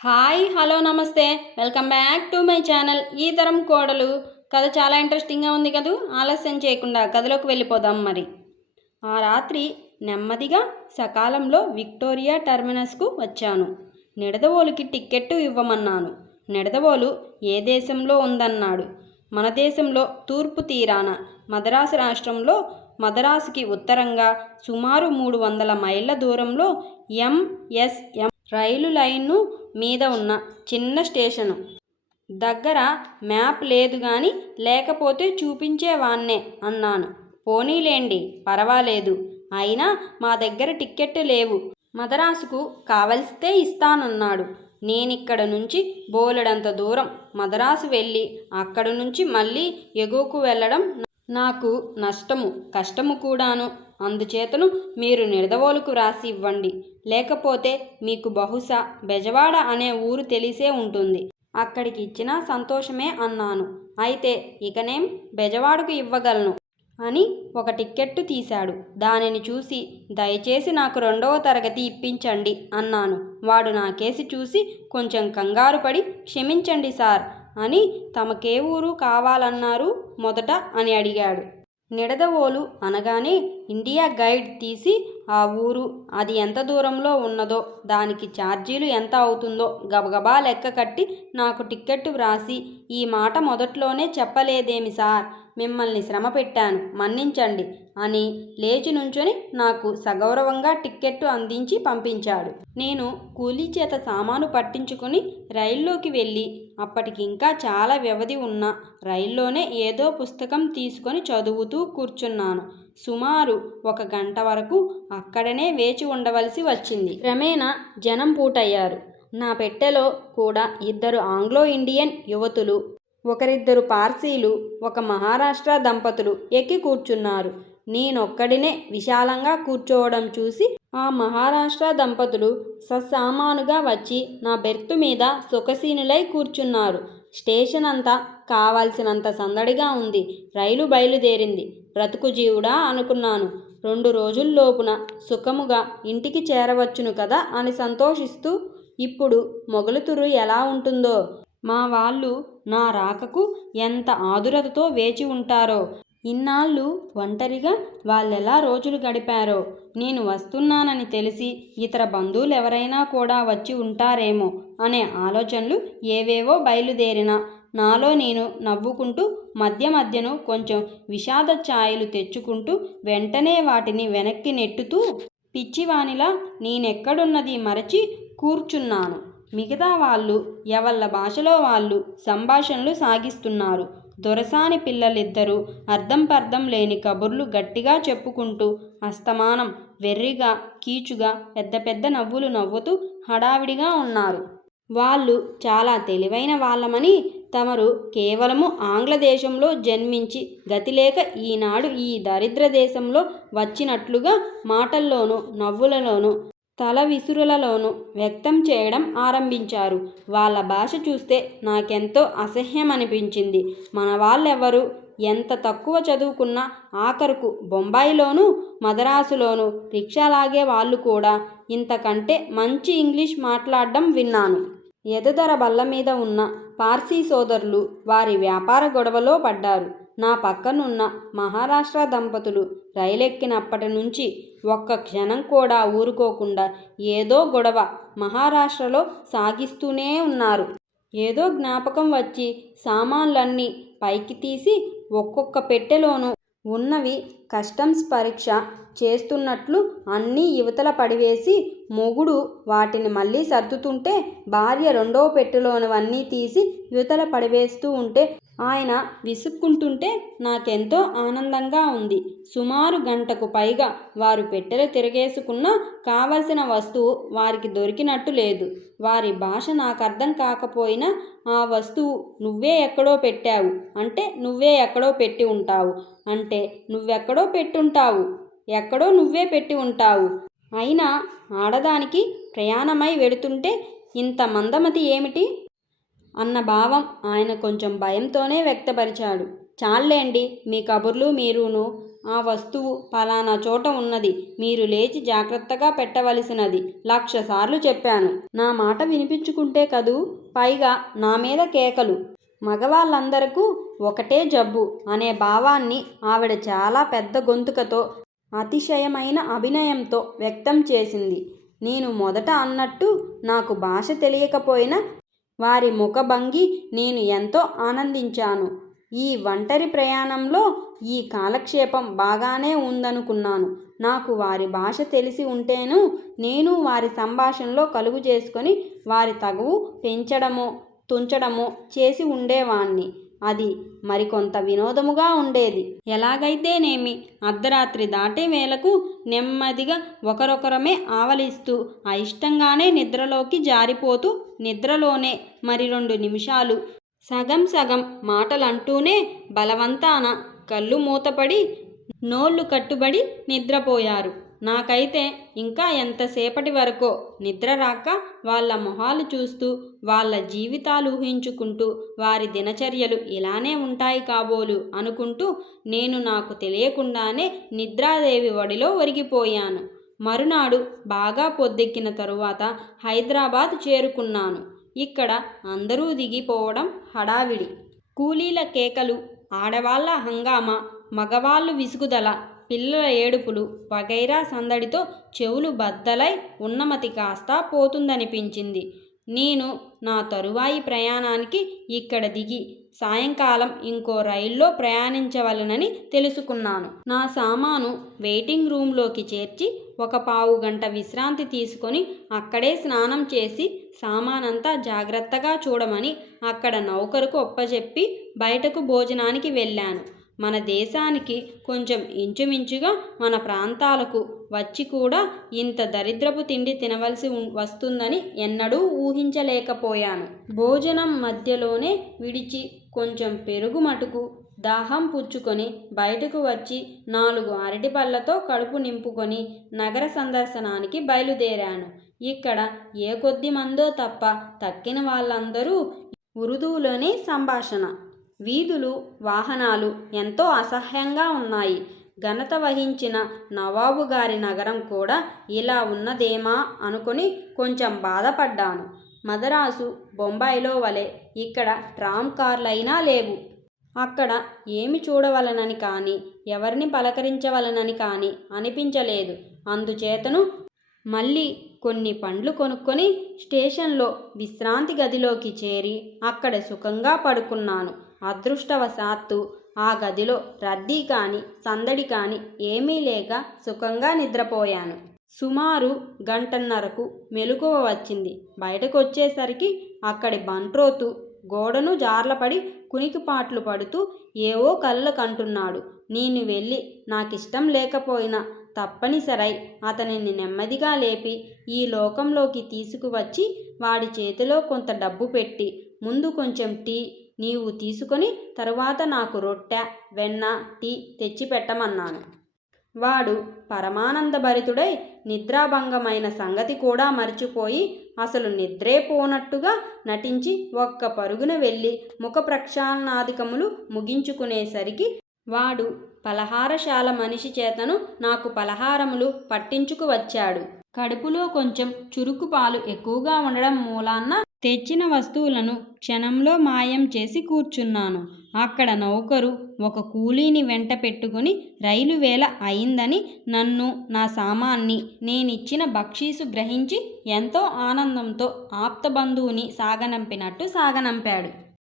Hi hello నమస్తే. Welcome back to my channel ఈ తరం కోడలు. కథ చాలా ఇంట్రెస్టింగ్గా ఉంది కదూ? ఆలస్యం చేయకుండా కథలోకి వెళ్ళిపోదాం మరి. ఆ రాత్రి నెమ్మదిగా సకాలంలో విక్టోరియా టెర్మినస్కు వచ్చాను. నిడదవోలుకి టిక్కెట్టు ఇవ్వమన్నాను. నిడదవోలు ఏ దేశంలో ఉందన్నాడు? మన దేశంలో తూర్పు తీరాన మద్రాసు రాష్ట్రంలో మద్రాసుకి ఉత్తరంగా సుమారు మూడు వందల మైళ్ళ దూరంలో ఎంఎస్ఎం రైలు లైన్ను మీద ఉన్న చిన్న స్టేషను. దగ్గర మ్యాప్ లేదు కానీ లేకపోతే చూపించేవాన్నే అన్నాను. పోనీలేండి పర్వాలేదు. అయినా మా దగ్గర టిక్కెట్టు లేవు. మదరాసుకు కావలిస్తే ఇస్తానన్నాడు. నేనిక్కడ నుంచి బోలెడంత దూరం మదరాసు వెళ్ళి అక్కడ నుంచి మళ్ళీ ఎగువకు వెళ్ళడం నాకు నష్టము కష్టము కూడాను. అందుచేతను మీరు నిడదవోలుకు రాసి ఇవ్వండి. లేకపోతే మీకు బహుశా బెజవాడ అనే ఊరు తెలిసే ఉంటుంది. అక్కడికి ఇచ్చినా సంతోషమే అన్నాను. అయితే ఇకనేం బెజవాడకు ఇవ్వగలను అని ఒక టిక్కెట్టు తీశాడు. దానిని చూసి దయచేసి నాకు రెండవ తరగతి ఇప్పించండి అన్నాను. వాడు నా కేసి చూసి కొంచెం కంగారు పడి క్షమించండి సార్ అని తమకే ఊరు కావాలన్నారు మొదట అని అడిగాడు. నిడదవోలు అనగానే ఇండియా గైడ్ తీసి ఆ ఊరు అది ఎంత దూరంలో ఉన్నదో దానికి ఛార్జీలు ఎంత అవుతుందో గబగబా లెక్క కట్టి నాకు టిక్కెట్టు వ్రాసి ఈ మాట మొదట్లోనే చెప్పలేదేమి సార్? మిమ్మల్ని శ్రమ పెట్టాను మన్నించండి. అని లేచి నుంచొని నాకు సగౌరవంగా టిక్కెట్టు అందించి పంపించాడు. నేను కూలీ చేత సామాను పట్టించుకుని రైల్లోకి వెళ్ళి అప్పటికి ఇంకా చాలా వ్యవధి ఉన్న రైల్లోనే ఏదో పుస్తకం తీసుకొని చదువుతూ కూర్చున్నాను. సుమారు ఒక గంట వరకు అక్కడనే వేచి ఉండవలసి వచ్చింది. క్రమేణా జనం పూటయ్యారు. నా పెట్టెలో కూడా ఇద్దరు ఆంగ్లో ఇండియన్ యువతులు ఒకరిద్దరు పార్సీలు ఒక మహారాష్ట్ర దంపతులు ఎక్కి కూర్చున్నారు. నేనొక్కడినే విశాలంగా కూర్చోవడం చూసి ఆ మహారాష్ట్ర దంపతులు ససామానుగా వచ్చి నా బెర్తు మీద సుఖసీనులై కూర్చున్నారు. స్టేషన్ అంతా కావాల్సినంత సందడిగా ఉంది. రైలు బయలుదేరింది. బ్రతుకు జీవుడా అనుకున్నాను. రెండు రోజుల్లోపున సుఖముగా ఇంటికి చేరవచ్చును కదా అని సంతోషిస్తూ ఇప్పుడు మొగలుతురు ఎలా ఉంటుందో? మా వాళ్ళు నా రాకకు ఎంత ఆదురతతో వేచి ఉంటారో. ఇన్నాళ్ళు ఒంటరిగా వాళ్ళెలా రోజులు గడిపారో. నేను వస్తున్నానని తెలిసి ఇతర బంధువులు ఎవరైనా కూడా వచ్చి ఉంటారేమో అనే ఆలోచనలు ఏవేవో బయలుదేరిన. నాలో నేను నవ్వుకుంటూ మధ్య మధ్యను కొంచెం విషాద ఛాయలు తెచ్చుకుంటూ వెంటనే వాటిని వెనక్కి నెట్టుతూ పిచ్చివానిలా నేనెక్కడున్నది మరచి కూర్చున్నాను. మిగతా వాళ్ళు ఎవళ్ళ భాషలో వాళ్ళు సంభాషణలు సాగిస్తున్నారు. దొరసాని పిల్లలిద్దరూ అర్థం పర్థం లేని కబుర్లు గట్టిగా చెప్పుకుంటూ అస్తమానం వెర్రిగా కీచుగా పెద్ద పెద్ద నవ్వులు నవ్వుతూ హడావిడిగా ఉన్నారు. వాళ్ళు చాలా తెలివైన వాళ్ళమని తమరు కేవలము ఆంగ్లదేశంలో జన్మించి గతిలేక ఈనాడు ఈ దరిద్ర దేశంలో వచ్చినట్లుగా మాటల్లోనూ నవ్వులలోనూ తల విసురులలోనూ వ్యక్తం చేయడం ఆరంభించారు. వాళ్ళ భాష చూస్తే నాకెంతో అసహ్యం అనిపించింది మన వాళ్ళెవరు? ఎంత తక్కువ చదువుకున్నా ఆఖరుకు బొంబాయిలోనూ మదరాసులోనూ రిక్షా లాగే వాళ్ళు కూడా ఇంతకంటే మంచి ఇంగ్లీష్ మాట్లాడడం విన్నాను. ఎదుదర బల్ల మీద ఉన్న పార్సీ సోదరులు వారి వ్యాపార గొడవలో పడ్డారు. నా పక్కనున్న మహారాష్ట్ర దంపతులు రైలెక్కినప్పటి నుంచి ఒక్క క్షణం కూడా ఊరుకోకుండా ఏదో గొడవ మహారాష్ట్రలో సాగిస్తూనే ఉన్నారు. ఏదో జ్ఞాపకం వచ్చి సామాన్లన్నీ పైకి తీసి ఒక్కొక్క పెట్టెలోనూ ఉన్నవి కస్టమ్స్ పరీక్ష చేస్తున్నట్లు అన్నీ యువతల పడివేసి మొగుడు వాటిని మళ్ళీ సర్దుతుంటే భార్య రెండో పెట్టెలోనివన్నీ తీసి యువతల పడివేస్తూ ఉంటే ఆయన విసుక్కుంటుంటే నాకెంతో ఆనందంగా ఉంది. సుమారు గంటకు పైగా వారు పెట్టెలు తిరగేసుకున్నా కావలసిన వస్తువు వారికి దొరికినట్టు లేదు. వారి భాష నాకు అర్థం కాకపోయినా ఆ వస్తువు నువ్వే ఎక్కడో పెట్టావు. అంటే నువ్వే ఎక్కడో పెట్టి ఉంటావు. అంటే నువ్వెక్కడో పెట్టుంటావు. ఎక్కడో నువ్వే పెట్టి ఉంటావు. అయినా ఆడదానికి ప్రయాణమై వెడుతుంటే ఇంత మందమతి ఏమిటి? అన్న భావం ఆయన కొంచెం భయంతోనే వ్యక్తపరిచాడు. చాలేండి మీ కబుర్లు మీరును. ఆ వస్తువు పలానా చోట ఉన్నది. మీరు లేచి జాగ్రత్తగా పెట్టవలసినది. లక్ష సార్లు చెప్పాను. నా మాట వినిపించుకుంటే కదూ? పైగా నా మీద కేకలు. మగవాళ్ళందరకు ఒకటే జబ్బు అనే భావాన్ని ఆవిడ చాలా పెద్ద గొంతుకతో అతిశయమైన అభినయంతో వ్యక్తం చేసింది. నేను మొదట అన్నట్టు నాకు భాష తెలియకపోయినా వారి ముఖభంగి నేను ఎంతో ఆనందించాను. ఈ ఒంటరి ప్రయాణంలో ఈ కాలక్షేపం బాగానే ఉందనుకున్నాను. నాకు వారి భాష తెలిసి ఉంటేను నేను వారి సంభాషణలో కలుగు చేసుకొని వారి తగువు పెంచడమో తుంచడమో చేసి ఉండేవాణ్ణి. అది మరికొంత వినోదముగా ఉండేది. ఎలాగైతేనేమి? అర్ధరాత్రి దాటే వేళకు నెమ్మదిగా ఒకరొకరమే ఆవలిస్తూ అయిష్టంగానే నిద్రలోకి జారిపోతూ నిద్రలోనే మరి రెండు నిమిషాలు సగం సగం మాటలంటూనే బలవంతాన కళ్ళు మూతపడి నోళ్ళు కట్టుబడి నిద్రపోయారు. నాకైతే ఇంకా ఎంతసేపటి వరకో నిద్ర రాక వాళ్ళ మొహాలు చూస్తూ వాళ్ళ జీవితాలు ఊహించుకుంటూ వారి దినచర్యలు ఇలానే ఉంటాయి కాబోలు అనుకుంటూ నేను నాకు తెలియకుండానే నిద్రాదేవి ఒడిలో ఒరిగిపోయాను. మరునాడు బాగా పొద్దెక్కిన తరువాత హైదరాబాద్ చేరుకున్నాను. ఇక్కడ అందరూ దిగిపోవడం హడావిడి. కూలీల కేకలు ఆడవాళ్ళ హంగామా మగవాళ్ళు విసుగుదల పిల్లల ఏడుపులు వగైరా సందడితో చెవులు బద్దలై ఉన్నమతి కాస్త పోతుందనిపించింది. నేను నా తరువాయి ప్రయాణానికి ఇక్కడ దిగి సాయంకాలం ఇంకో రైల్లో ప్రయాణించవలనని తెలుసుకున్నాను. నా సామాను వెయిటింగ్ రూమ్లోకి చేర్చి ఒక పావు గంట విశ్రాంతి తీసుకొని అక్కడే స్నానం చేసి సామానంతా జాగ్రత్తగా చూడమని అక్కడ నౌకరుకు ఒప్పజెప్పి బయటకు భోజనానికి వెళ్ళాను. మన దేశానికి కొంచెం ఇంచుమించుగా మన ప్రాంతాలకు వచ్చి కూడా ఇంత దరిద్రపు తిండి తినవలసి వస్తుందని ఎన్నడూ ఊహించలేకపోయాను. భోజనం మధ్యలోనే విడిచి కొంచెం పెరుగు మటుకు దాహం పుచ్చుకొని బయటకు వచ్చి నాలుగు అరటిపళ్ళతో కడుపు నింపుకొని నగర సందర్శనానికి బయలుదేరాను. ఇక్కడ ఏ కొద్ది మందో తప్ప తక్కిన వాళ్ళందరూ ఉరుదువులోనే సంభాషణ. వీధులు వాహనాలు ఎంతో అసహ్యంగా ఉన్నాయి. ఘనత వహించిన నవాబు గారి నగరం కూడా ఇలా ఉన్నదేమా అనుకొని కొంచెం బాధపడ్డాను. మదరాసు బొంబాయిలో వలె ఇక్కడ ట్రామ్ కార్లైనా లేవు. అక్కడ ఏమి చూడవలనని కానీ ఎవరిని పలకరించవలనని కానీ అనిపించలేదు. అందుచేతను మళ్ళీ కొన్ని పండ్లు కొనుక్కొని స్టేషన్లో విశ్రాంతి గదిలోకి చేరి అక్కడ సుఖంగా పడుకున్నాను. అదృష్టవశాత్తు ఆ గదిలో రద్దీ కానీ సందడి కానీ ఏమీ లేక సుఖంగా నిద్రపోయాను. సుమారు గంటన్నరకు మెలకువ వచ్చింది. బయటకు వచ్చేసరికి అక్కడి బంట్రోతు గోడను జార్లపడి కునికిపాట్లు పడుతూ ఏవో కళ్ళ కంటున్నాడు. నేను వెళ్ళి నాకిష్టం లేకపోయినా తప్పనిసరై అతనిని నెమ్మదిగా లేపి ఈ లోకంలోకి తీసుకువచ్చి వాడి చేతిలో కొంత డబ్బు పెట్టి ముందు కొంచెం టీ నీవు తీసుకొని తరువాత నాకు రొట్టె వెన్న టీ తెచ్చిపెట్టమన్నాను వాడు పరమానందభరితుడై నిద్రాభంగమైన సంగతి కూడా మర్చిపోయి అసలు నిద్రే పోనట్టుగా నటించి ఒక్క పరుగున వెళ్ళి ముఖ ప్రక్షాళనాధికములు ముగించుకునేసరికి వాడు పలహారశాల మనిషి చేతను నాకు పలహారములు పట్టించుకు వచ్చాడు. కడుపులో కొంచెం చురుకు పాలు ఎక్కువగా ఉండడం మూలాన్న తెచ్చిన వస్తువులను క్షణంలో మాయం చేసి కూర్చున్నాను. అక్కడ నౌకరు ఒక కూలీని వెంట పెట్టుకుని రైలు వేళ అయిందని నన్ను నా సామాన్ని నేనిచ్చిన బక్షీసు గ్రహించి ఎంతో ఆనందంతో ఆప్తబంధువుని సాగనంపినట్టు సాగనంపాడు.